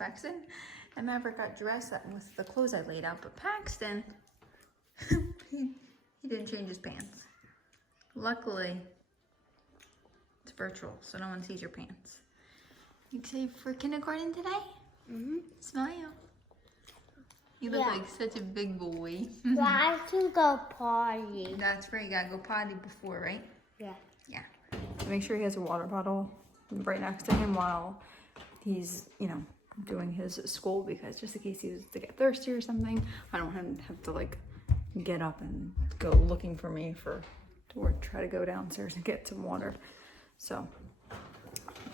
Paxton and Maverick got dressed with the clothes I laid out, but Paxton, he didn't change his pants. Luckily, it's virtual, so no one sees your pants. You excited for kindergarten today? Mm-hmm. Smile. You look like such a big boy. Well, I can go potty. That's right, you gotta go potty before, right? Yeah. Yeah. Make sure he has a water bottle right next to him while he's, you know, doing his school, because just in case he was to get thirsty or something, I don't want him to have to like get up and go looking for me or try to go downstairs and get some water. So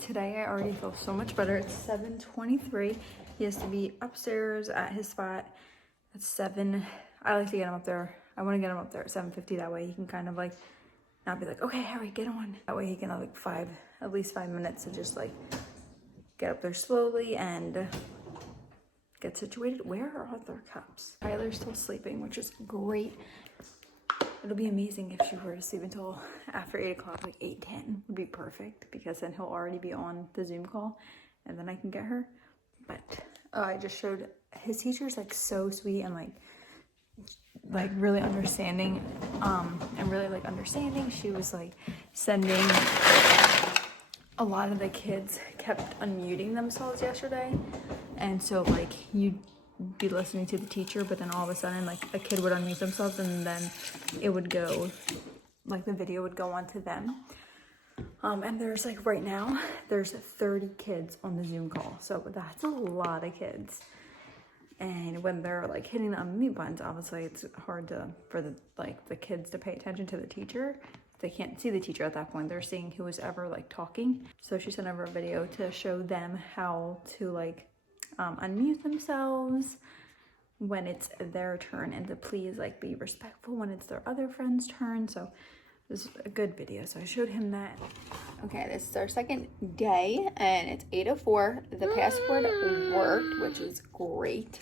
today I already feel so much better. It's 7:23. He has to be upstairs at his spot at 7. I like to get him up there. I want to get him up there at 7:50. That way he can kind of like not be like, okay, Harry, get on. That way he can have like at least 5 minutes to just like get up there slowly and get situated. Where are all their cups? Tyler's still sleeping, which is great. It'll be amazing if she were to sleep until after 8 o'clock, like 8:10 would be perfect, because then he'll already be on the Zoom call and then I can get her. But I just showed his teacher's like so sweet and like really understanding, and really like understanding. She was like sending, a lot of the kids kept unmuting themselves yesterday, and so like you'd be listening to the teacher, but then all of a sudden like a kid would unmute themselves and then it would go, like the video would go on to them. And there's like right now there's 30 kids on the Zoom call, so that's a lot of kids. And when they're like hitting the unmute buttons, obviously it's hard for the kids to pay attention to the teacher. They can't see the teacher at that point. They're seeing who is ever like talking. So she sent over a video to show them how to like unmute themselves when it's their turn, and to please like be respectful when it's their other friend's turn. So this is a good video, so I showed him that. Okay, this is our second day and it's 8:04. The password worked, which is great.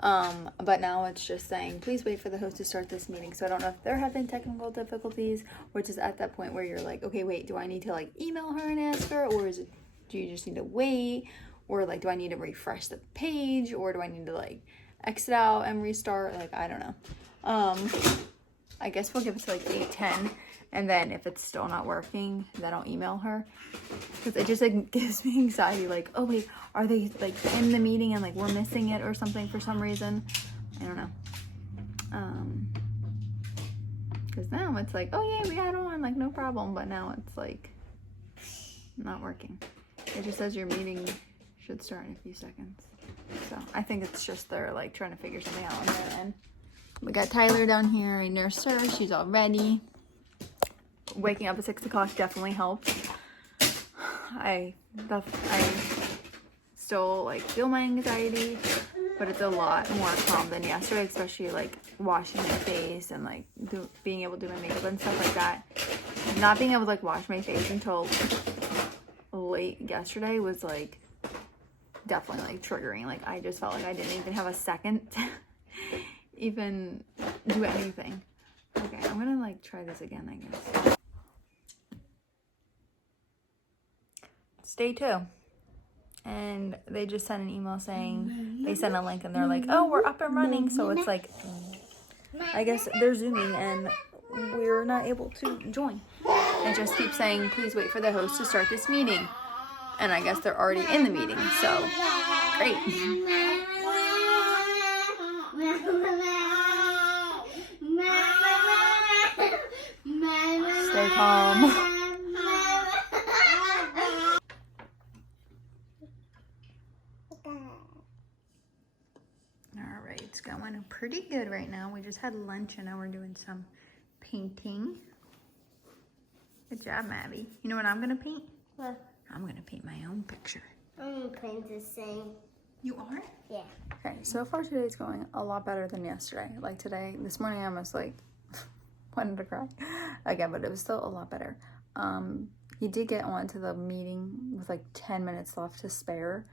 But now it's just saying, please wait for the host to start this meeting. So I don't know if they're having technical difficulties, or just at that point where you're like, okay, wait, do I need to like email her and ask her, or do you just need to wait, or like do I need to refresh the page, or do I need to like exit out and restart? Like, I don't know. I guess we'll give it to like 8:10, and then if it's still not working, then I'll email her, because it just like gives me anxiety. Like, oh wait, are they like in the meeting and like we're missing it or something for some reason? I don't know. Because now it's like, oh yeah, we had on, like no problem, but now it's like not working. It just says your meeting should start in a few seconds. So I think it's just they're like trying to figure something out on their end. We got Tyler down here. I nursed her. She's all ready. Waking up at 6 o'clock definitely helps. I still like feel my anxiety, but it's a lot more calm than yesterday, especially like washing my face and like being able to do my makeup and stuff like that. Not being able to like wash my face until late yesterday was like definitely like triggering. Like I just felt like I didn't even have a second to even do anything. Okay, I'm gonna like try this again, I guess. It's day 2. And they just sent an email saying, they sent a link and they're like, oh, we're up and running. So it's like, I guess they're Zooming and we're not able to join. It just keeps saying, please wait for the host to start this meeting. And I guess they're already in the meeting, so great. Stay calm. Alright, it's going pretty good right now. We just had lunch and now we're doing some painting. Good job, Maddie. You know what I'm gonna paint? What? I'm gonna paint my own picture. I'm gonna paint the same. You are? Yeah. Okay, so far today's going a lot better than yesterday. Like this morning I almost like wanted to cry again, but it was still a lot better. He did get on to the meeting with like 10 minutes left to spare.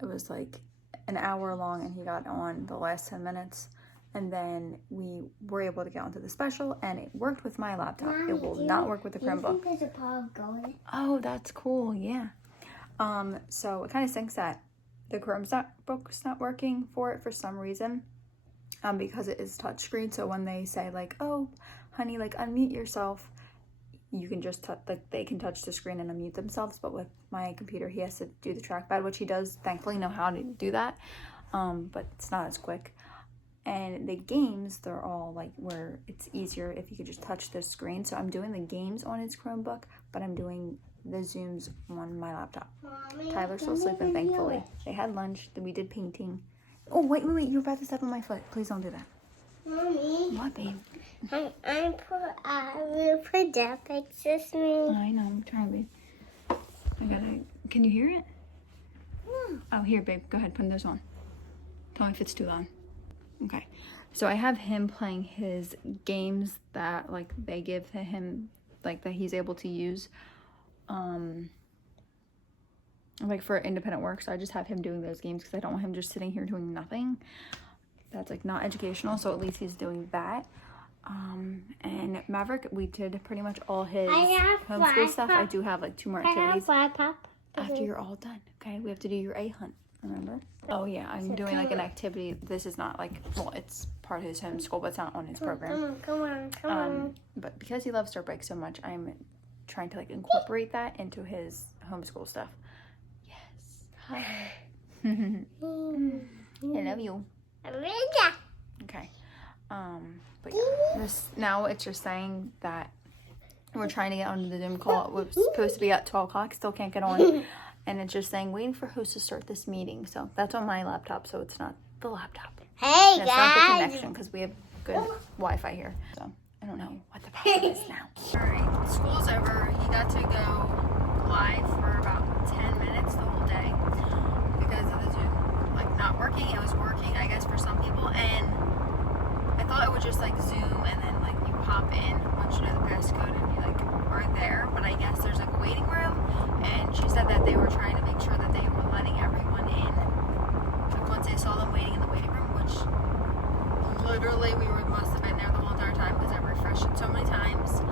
It was like an hour long and he got on the last 10 minutes. And then we were able to get onto the special and it worked with my laptop. Mommy, it will not work with the Chromebook. Do you think there's a pot going? Oh, that's cool, yeah. So it kind of stinks that the Chromebook's not working for it for some reason, because it is touchscreen. So when they say like, oh, honey, like unmute yourself, you can just like they can touch the screen and unmute themselves. But with my computer, he has to do the trackpad, which he does thankfully know how to do that, but it's not as quick. And the games, they're all like where it's easier if you could just touch the screen. So I'm doing the games on his Chromebook, but I'm doing the Zooms on my laptop. Mommy, Tyler's still sleeping, thankfully. They had lunch, then we did painting. Oh, wait, you're about to step on my foot. Please don't do that. Mommy. What, babe? I will put that fixes me. I know, I'm trying, babe. Can you hear it? No. Oh, here, babe, go ahead, put those on. Tell me if it's too loud. Okay, so I have him playing his games that like they give to him, like that he's able to use, like for independent work. So I just have him doing those games because I don't want him just sitting here doing nothing. That's like not educational. So at least he's doing that. And Maverick, we did pretty much all his homeschool stuff. I do have like 2 more activities after you're all done. Okay, we have to do your A hunt. Remember? Oh yeah, I'm doing like an activity. This is not like, well, it's part of his homeschool, but it's not on his program. Come on. But because he loves Star Break so much, I'm trying to like incorporate that into his homeschool stuff. Yes. Hi. I love you. Okay. But yeah, now it's just saying that we're trying to get onto the Zoom call. It was supposed to be at 12 o'clock. Still can't get on. And it's just saying, waiting for host to start this meeting. So that's on my laptop, so it's not the laptop. Hey, and it's not the connection, because we have good Wi-Fi here. So I don't know what the problem is now. All right, school's over. He got to go live for about 10 minutes the whole day because of the Zoom, like, not working. It was working, I guess, for some people. And I thought it would just, like, Zoom and then, like, you pop in once you know the passcode and you, like, are there. But I guess there's, like, a waiting room. And she said that they were trying to make sure that they were letting everyone in. Like once they saw them waiting in the waiting room, which literally must have been there the whole entire time because I refreshed it so many times.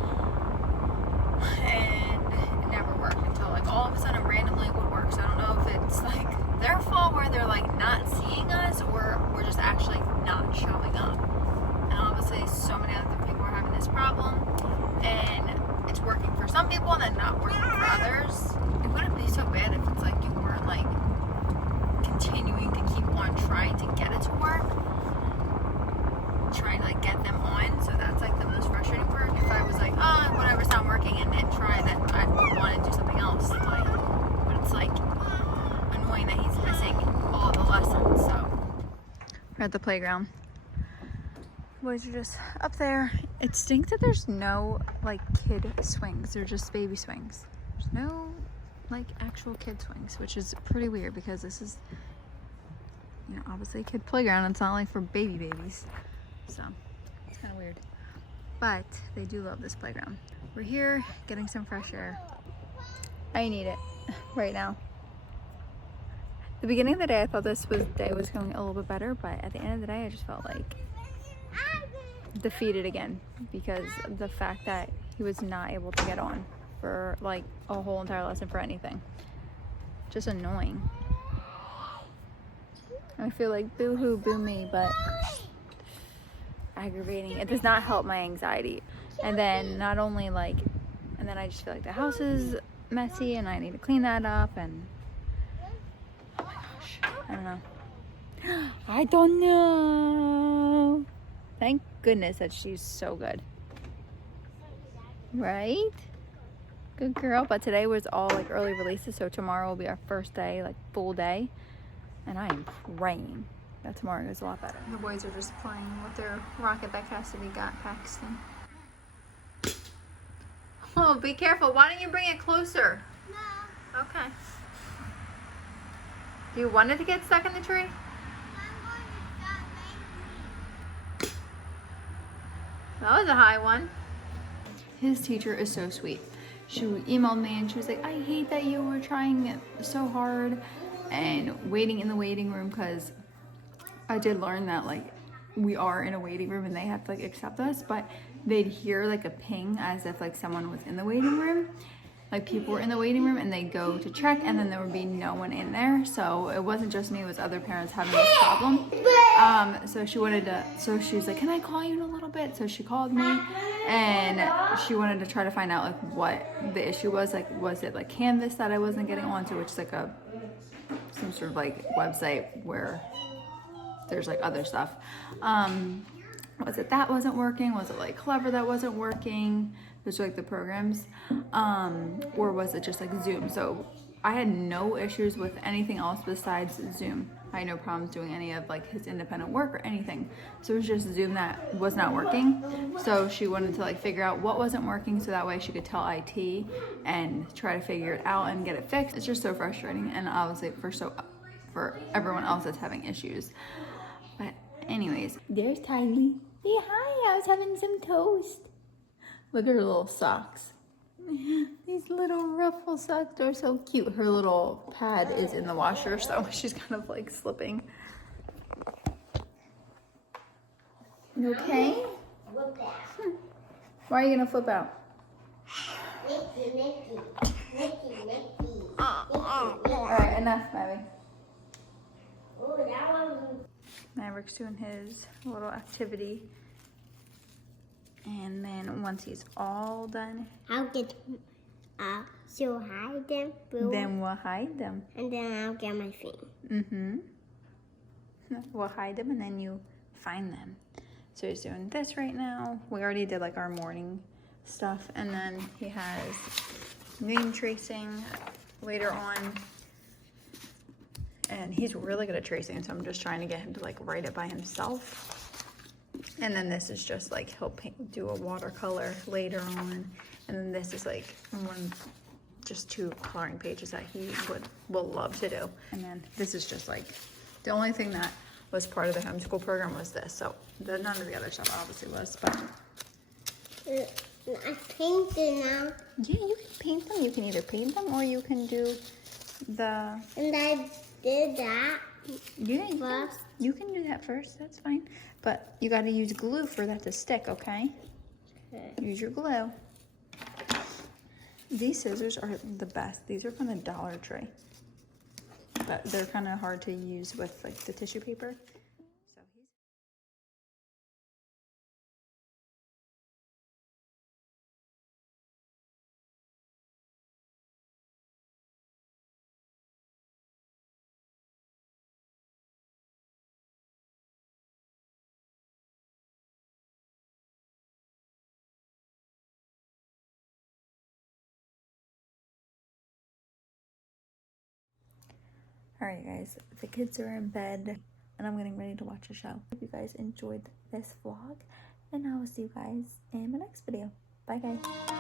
And it never worked until like all of a sudden randomly it would work. So I don't know if it's like their fault where they're like not seeing us or we're just actually not showing up. And obviously so many other people are having this problem. And it's working for some people and then not working for others. It wouldn't be so bad if it's like you weren't like continuing to keep on trying to get it to work, trying to like get them on. So that's like the most frustrating part. If I was like, oh, whatever's not working and didn't try, then I'd want to do something else. Like, but it's like annoying that he's missing all the lessons. So we're at the playground. Boys are just up there. It stinks that there's no like kid swings. They're just baby swings. There's no like actual kid swings, which is pretty weird because this is, you know, obviously a kid playground. It's not like for babies. So it's kind of weird. But they do love this playground. We're here getting some fresh air. I need it right now. The beginning of the day, I thought this day was going a little bit better, but at the end of the day, I just felt like defeated again because of the fact that he was not able to get on for like a whole entire lesson for anything. Just annoying. I feel like boo-hoo, boo me, but aggravating. It does not help my anxiety. And then not only like, and then I just feel like the house is messy and I need to clean that up and oh my gosh, I don't know. I don't know. Thank goodness that she's so good. Right? Good girl. But today was all like early releases, so tomorrow will be our first day, like full day. And I am praying that tomorrow goes a lot better. The boys are just playing with their rocket that Cassidy got Paxton. Oh, be careful. Why don't you bring it closer? No. Okay. Do you want it to get stuck in the tree? That was a high one. His teacher is so sweet. She emailed me and she was like, I hate that you were trying so hard and waiting in the waiting room, because I did learn that like we are in a waiting room and they have to like accept us, but they'd hear like a ping as if like someone was in the waiting room. like people were in the waiting room and they'd go to check and then there would be no one in there. So it wasn't just me, it was other parents having this problem. So she was like, can I call you in a little bit? So she called me and she wanted to try to find out like what the issue was. Like, was it like Canvas that I wasn't getting onto, which is like some sort of like website where there's like other stuff. Was it that wasn't working? Was it like Clever that wasn't working? There's like the programs, or was it just like Zoom? So I had no issues with anything else besides Zoom. I had no problems doing any of like his independent work or anything. So it was just Zoom that was not working. So she wanted to like figure out what wasn't working so that way she could tell IT and try to figure it out and get it fixed. It's just so frustrating, and obviously for everyone else that's having issues. But anyways, there's Tylee. Say hi, I was having some toast. Look at her little socks. These little ruffle socks are so cute. Her little pad is in the washer, so she's kind of like slipping. You okay? Why are you gonna flip out? Alright, enough, baby. Maverick's doing his little activity. And then once he's all done, she'll hide them. Then we'll hide them. And then I'll get my thing. We'll hide them and then you find them. So he's doing this right now. We already did like our morning stuff. And then he has name tracing later on. And he's really good at tracing, so I'm just trying to get him to like write it by himself. And then this is just like he'll do a watercolor later on. And then this is like just 2 coloring pages that he will love to do. And then this is just like, the only thing that was part of the homeschool program was this. So none of the other stuff obviously was, but. I painted now. Yeah, you can paint them. You can either paint them or you can do the. And I did that. Yeah, you can do that first. That's fine. But you got to use glue for that to stick, okay? Use your glue. These scissors are the best. These are from the Dollar Tree. But they're kind of hard to use with like the tissue paper. Alright guys, the kids are in bed and I'm getting ready to watch a show. Hope you guys enjoyed this vlog and I will see you guys in my next video. Bye guys.